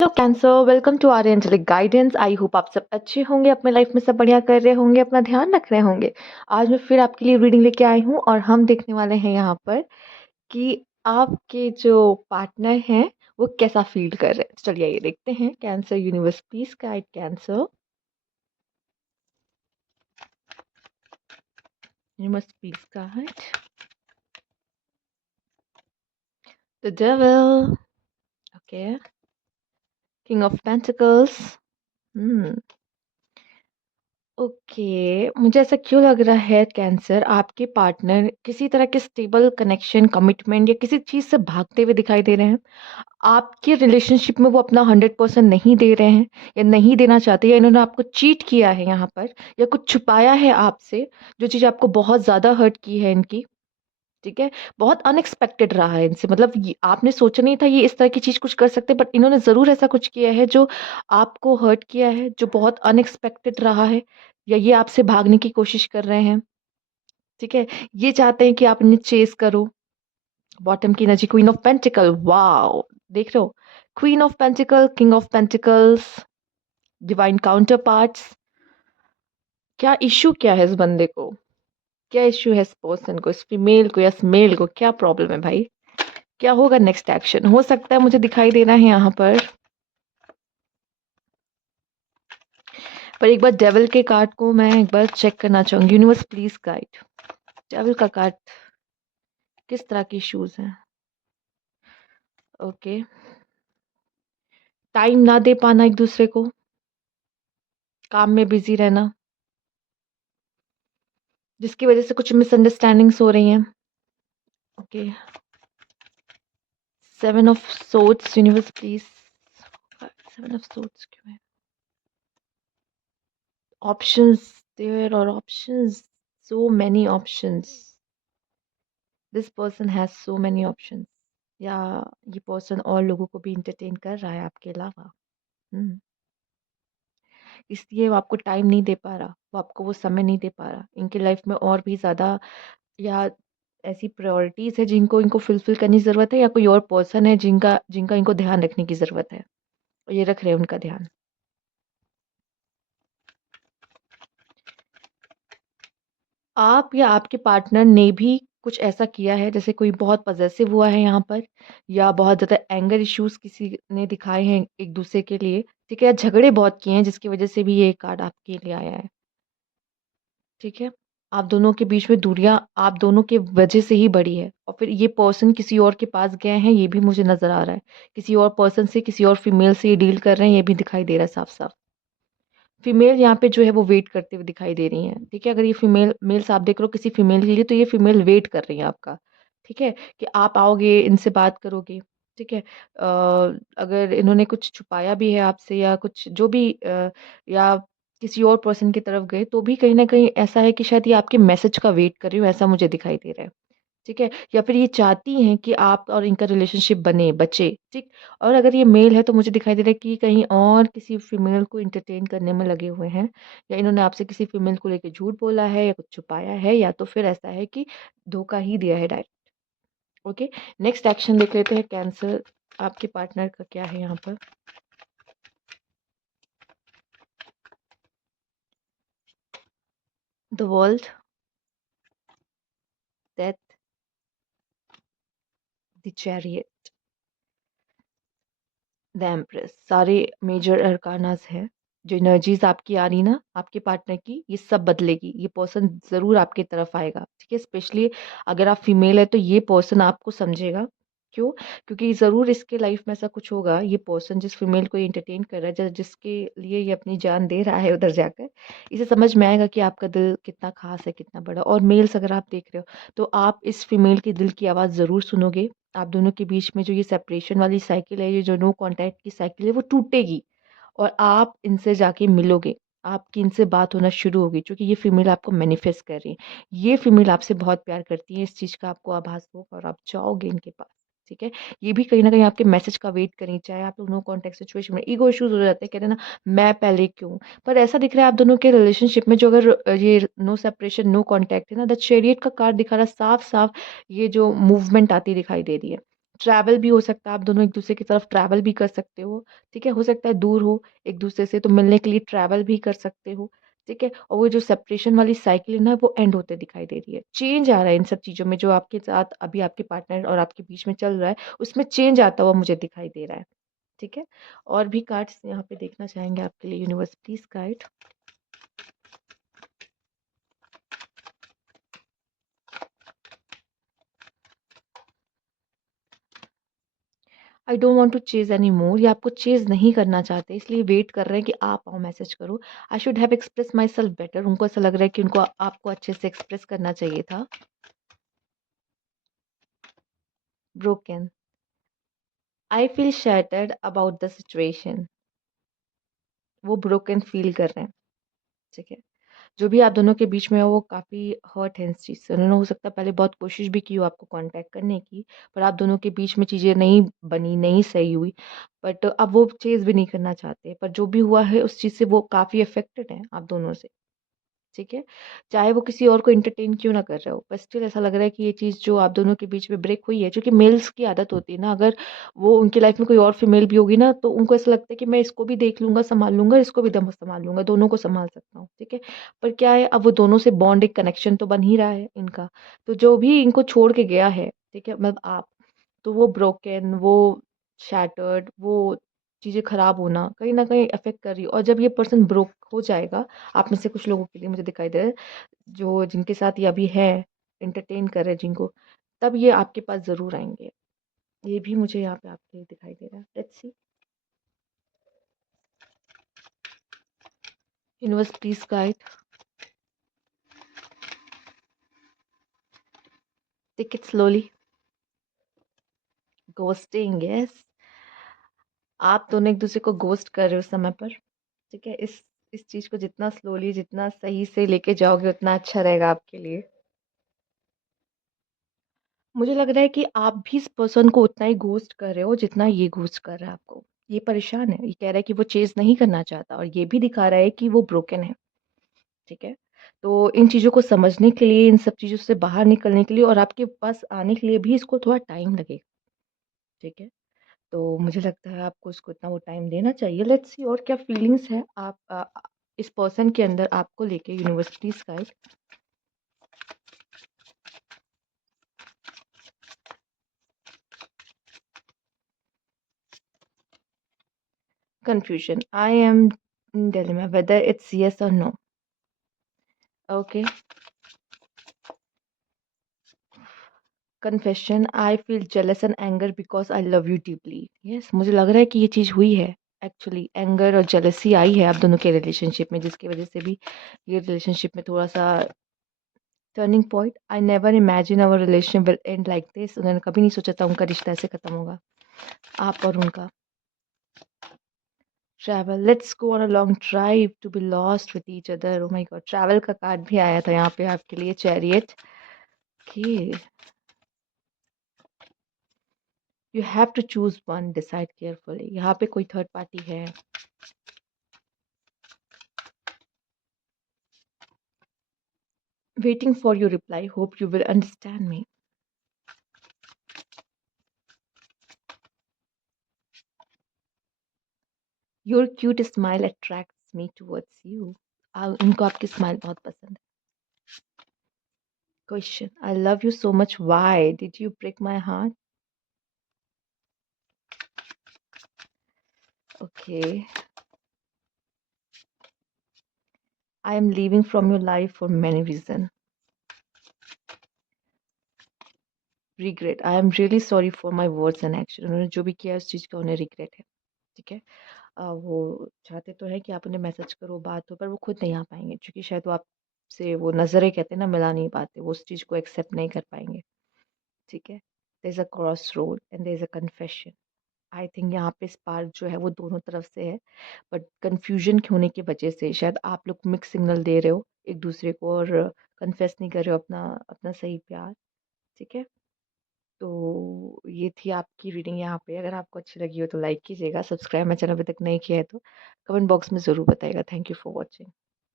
Hello Cancer, welcome to our angelic guidance. I hope आप सब अच्छे होंगे, अपने लाइफ में सब बढ़िया कर रहे होंगे, अपना ध्यान रख रहे होंगे। आज मैं फिर आपके लिए रीडिंग लेके आई हूँ और हम देखने वाले हैं यहाँ पर कि आपके जो पार्टनर हैं वो कैसा फील कर रहे हैं। चलिए ये देखते हैं। Cancer universe please guide cancer. Universe please guide the devil. Okay, king of pentacles. Hmm, okay, मुझे ऐसा क्यों लग रहा है कैंसर, आपके पार्टनर किसी तरह के स्टेबल कनेक्शन, कमिटमेंट या किसी चीज़ से भागते हुए दिखाई दे रहे हैं। आपके रिलेशनशिप में वो अपना 100% नहीं दे रहे हैं या नहीं देना चाहते, या इन्होंने आपको चीट किया है यहाँ पर, या कुछ छुपाया है आपसे, जो चीज़ आपको बहुत ज़्यादा हर्ट की है इनकी। ठीक है, बहुत अनएक्सपेक्टेड रहा है इनसे, मतलब आपने सोचा नहीं था ये इस तरह की चीज़ कुछ कर सकते, बट इन्होंने ज़रूर ऐसा कुछ किया है जो आपको हर्ट किया है, जो बहुत अनएक्सपेक्टेड रहा है, या ये आपसे भागने की कोशिश कर रहे हैं। ठीक है, ये चाहते हैं कि आप इन्हें चेस करो। बॉटम की energy, queen of pentacle, wow, देख रहे हो, queen of pentacle, king of pentacles, divine counter parts. क्या इशू क्या है इस बंदे को, क्या इशू है इस पर्सन को, इस फीमेल को या इस मेल को, क्या प्रॉब्लम है भाई? क्या होगा नेक्स्ट एक्शन, हो सकता है मुझे दिखाई देना है यहाँ पर एक बार डेविल के कार्ड को मैं एक बार चेक करना चाहूंगी। यूनिवर्स प्लीज गाइड डेविल का कार्ड, किस तरह की इश्यूज हैं। ओके, टाइम ना दे पाना एक दूसरे को, काम में बिजी रहना, जिसकी वजह से कुछ मिसअंडरस्टैंडिंग्स हो रही हैं। Okay, seven of swords, universe please. Seven of swords क्यों है? Options, there are options, so many options. This person has so many options, या ये पर्सन और लोगों को भी इंटरटेन कर रहा है आपके अलावा। हम्म, इसलिए वो आपको टाइम नहीं दे पा रहा, वो आपको वो समय नहीं दे पा रहा। इनकी लाइफ में और भी ज़्यादा या ऐसी प्रायोरिटीज़ है जिनको इनको फुलफिल करने की ज़रूरत है, या कोई और पर्सन है जिनका जिनका इनको ध्यान रखने की ज़रूरत है, और ये रख रहे हैं उनका ध्यान। आप या आपके पार्टनर ने भी कुछ ऐसा किया है, जैसे कोई बहुत पजेसिव हुआ है यहाँ पर, या बहुत ज़्यादा एंगर इश्यूज किसी ने दिखाए हैं एक दूसरे के लिए। ठीक है, या झगड़े बहुत किए हैं जिसकी वजह से भी ये कार्ड आपके लिए आया है। ठीक है, आप दोनों के बीच में दूरियां आप दोनों के वजह से ही बढ़ी है, और फिर ये पर्सन किसी और के पास गए हैं, ये भी मुझे नजर आ रहा है। किसी और पर्सन से, किसी और फीमेल से ये डील कर रहे हैं, ये भी दिखाई दे रहा है साफ साफ। फीमेल यहाँ पे जो है वो वेट करते हुए दिखाई दे रही हैं। ठीक है, अगर ये फीमेल मेल्स आप देख रहे हो किसी फीमेल के लिए, तो ये फीमेल वेट कर रही है आपका। ठीक है, कि आप आओगे, इनसे बात करोगे। ठीक है, अगर इन्होंने कुछ छुपाया भी है आपसे, या कुछ जो भी या किसी और पर्सन की तरफ गए, तो भी कहीं ना कहीं ऐसा है कि शायद ये आपके मैसेज का वेट कर रही हो, ऐसा मुझे दिखाई दे रहा है। ठीक है, या फिर ये चाहती हैं कि आप और इनका रिलेशनशिप बने, बचे। ठीक, और अगर ये मेल है तो मुझे दिखाई दे रहा है कि कहीं और किसी फीमेल को एंटरटेन करने में लगे हुए हैं, या इन्होंने आपसे किसी फीमेल को लेकर झूठ बोला है या कुछ छुपाया है, या तो फिर ऐसा है कि धोखा ही दिया है डायरेक्ट। ओके, नेक्स्ट एक्शन देख लेते हैं कैंसर, आपके पार्टनर का क्या है यहाँ पर। The world, death, the chariot, the empress. सारे मेजर अरकानास है। जो एनर्जीज आपकी आ रही ना आपके पार्टनर की, ये सब बदलेगी। ये पर्सन जरूर आपकी तरफ आएगा। ठीक है, स्पेशली अगर आप फीमेल है तो ये पर्सन आपको समझेगा। क्यों? क्योंकि जरूर इसके लाइफ में ऐसा कुछ होगा। ये पर्सन जिस फीमेल को एंटरटेन कर रहा है, जिसके लिए ये अपनी जान दे रहा है उधर जाकर, इसे समझ में आएगा कि आपका दिल कितना खास है, कितना बड़ा। और मेल्स अगर आप देख रहे हो, तो आप इस फीमेल की दिल की आवाज़ ज़रूर सुनोगे। आप दोनों के बीच में जो ये सेपरेशन वाली साइकिल है, ये जो नो कांटेक्ट की साइकिल है, वो टूटेगी, और आप इनसे जाके मिलोगे। आपकी इनसे बात होना शुरू होगी, क्योंकि ये फीमेल आपको मैनिफेस्ट कर रही है। ये फीमेल आपसे बहुत प्यार करती है, इस चीज़ का आपको आभास होगा, और आप जाओगे इनके पास। ठीक है, ये भी कहीं ना कहीं आपके मैसेज का वेट करें, चाहे आप लोग नो कॉन्टेक्ट सिचुएशन में। ईगो इश्यूज हो जाते हैं, कहते हैं ना, मैं पहले क्यों। पर ऐसा दिख रहा है आप दोनों के रिलेशनशिप में, जो अगर ये नो सेपरेशन, नो कॉन्टेक्ट है ना, द चैरियट का कार्ड दिखा रहा है साफ साफ। ये जो मूवमेंट आती दिखाई दे रही है, ट्रैवल भी हो सकता है, आप दोनों एक-दूसरे की तरफ ट्रैवल भी कर सकते हो, ठीक है? हो सकता है दूर हो एक-दूसरे से तो मिलने के लिए ट्रैवल भी कर सकते हो, ठीक है? और वो जो सेपरेशन वाली साइकिल है ना वो एंड होते दिखाई दे रही है। चेंज आ रहा है इन सब चीज़ों में जो आपके साथ अभी आपके पार्टनर और आपके बीच में चल रहा है, उसमें चेंज आता हुआ मुझे दिखाई दे रहा है, ठीक है? और भी कार्ड्स यहाँ पे देखना चाहेंगे आपके लिए universe please guide. I don't want to chase anymore, ये आपको चेज़ नहीं करना चाहते इसलिए वेट कर रहे हैं कि आप आओ मैसेज करो। I should have express my self better, उनको ऐसा लग रहा है कि उनको आपको अच्छे से एक्सप्रेस करना चाहिए था। Broken, I feel shattered about the situation, वो ब्रोकन फील कर रहे हैं, ठीक है? जो भी आप दोनों के बीच में है वो काफ़ी हर्ट है इस चीज़ से। उन्होंने हो सकता है पहले बहुत कोशिश भी की हो आपको कॉन्टैक्ट करने की, पर आप दोनों के बीच में चीज़ें नहीं बनी, नहीं सही हुई। बट अब वो चेज़ भी नहीं करना चाहते। पर जो भी हुआ है उस चीज़ से वो काफ़ी अफ़ेक्टेड हैं आप दोनों से। ठीक है? चाहे वो किसी और को एंटरटेन क्यों ना कर रहे हो, पर स्टिल ऐसा लग रहा है कि ये चीज़ जो आप दोनों के बीच में ब्रेक हुई है, क्योंकि मेल्स की आदत होती है ना, अगर वो उनकी लाइफ में कोई और फीमेल भी होगी ना, तो उनको ऐसा लगता है कि मैं इसको भी देख लूँगा, सँभाल लूँगा, इसको भी दम संभाल लूँगा, दोनों को सँभाल सकता हूँ, ठीक है? पर क्या है, अब वो दोनों से बॉन्ड, एक कनेक्शन तो बन ही रहा है इनका, तो जो भी इनको छोड़ के गया है, ठीक है? मतलब आप, तो वो ब्रोकन, वो शैटर्ड, वो चीज़ें खराब होना कहीं न कहीं अफ़ेक्ट कर रही है, और जब ये पर्सन ब्रोक हो जाएगा, आप में से कुछ लोगों के लिए मुझे दिखाई दे रहा है, जो जिनके साथ ये अभी है, एंटरटेन कर रहे हैं जिनको, तब ये आपके पास ज़रूर आएँगे। ये भी मुझे यहाँ पे आपके दिखाई दे रहा है। Let's see. Universe please guide, take it slowly. Ghosting, yes. आप दोनों एक-दूसरे को घोस्ट कर रहे हो समय पर, ठीक है? इस चीज़ को जितना स्लोली, जितना सही से लेके जाओगे उतना अच्छा रहेगा आपके लिए। मुझे लग रहा है कि आप भी इस पर्सन को उतना ही घोस्ट कर रहे हो जितना ये घोस्ट कर रहा है आपको। ये परेशान है, ये कह रहा है कि वो चेज़ नहीं करना चाहता, और ये भी दिखा रहा है कि वो ब्रोकन है, ठीक है? तो इन चीज़ों को समझने के लिए, इन सब चीज़ों से बाहर निकलने के लिए और आपके पास आने के लिए भी इसको थोड़ा टाइम लगेगा, ठीक है? तो मुझे लगता है आपको इसको इतना वो टाइम देना चाहिए। लेट्स सी और क्या फीलिंग्स हैं आप इस पर्सन के अंदर आपको लेके, universe please guide. Confusion, I am in dilemma whether it's yes or no. Okay. Confession, I feel jealous and anger because I love you deeply. Yes, मुझे लग रहा है कि ये चीज़ हुई है। एक्चुअली एंगर और जेलसी आई है आप दोनों के रिलेशनशिप में, जिसकी वज़ह से भी ये रिलेशनशिप में थोड़ा-सा turning point. I never imagine our relation will end like this. उन्होंने कभी नहीं सोचा था उनका रिश्ता ऐसे खत्म होगा, आप और उनका। Travel, let's go on a long drive to be lost with each other. Oh my God! Travel का कार्ड भी आया था यहाँ पे आपके लिए, chariot. Okay, you have to choose one, decide carefully. यहाँ पे कोई थर्ड पार्टी है। Waiting for your reply, hope you will understand me. Your cute smile attracts me towards you. उनको आपकी स्माइल बहुत पसंद है। Question, I love you so much, why did you break my heart? Okay, I am leaving from your life for many reason. Regret, I am really sorry for my words and action. उन्होंने जो भी किया उस चीज़ का उन्हें regret है, ठीक है? वो चाहते तो हैं कि आप उन्हें मैसेज करो, बात हो, पर वो खुद नहीं आ पाएँगे क्योंकि शायद वो आपसे वो नज़रें कहते हैं ना, मिला नहीं पाते, वो उस चीज़ को एक्सेप्ट नहीं कर पाएँगे, ठीक है? There is a cross road and there is a confession. I think यहाँ पे स्पार्क जो है वो दोनों तरफ से है, बट कन्फ्यूजन होने की वजह से शायद आप लोग मिक्स सिग्नल दे रहे हो एक-दूसरे को और कन्फेस नहीं कर रहे हो अपना अपना सही प्यार, ठीक है? तो ये थी आपकी रीडिंग यहाँ पे। अगर आपको अच्छी लगी हो तो लाइक कीजिएगा, सब्सक्राइब मेरे चैनल अभी तक नहीं किया है तो कमेंट बॉक्स में ज़रूर बताइएगा। Thank you for watching.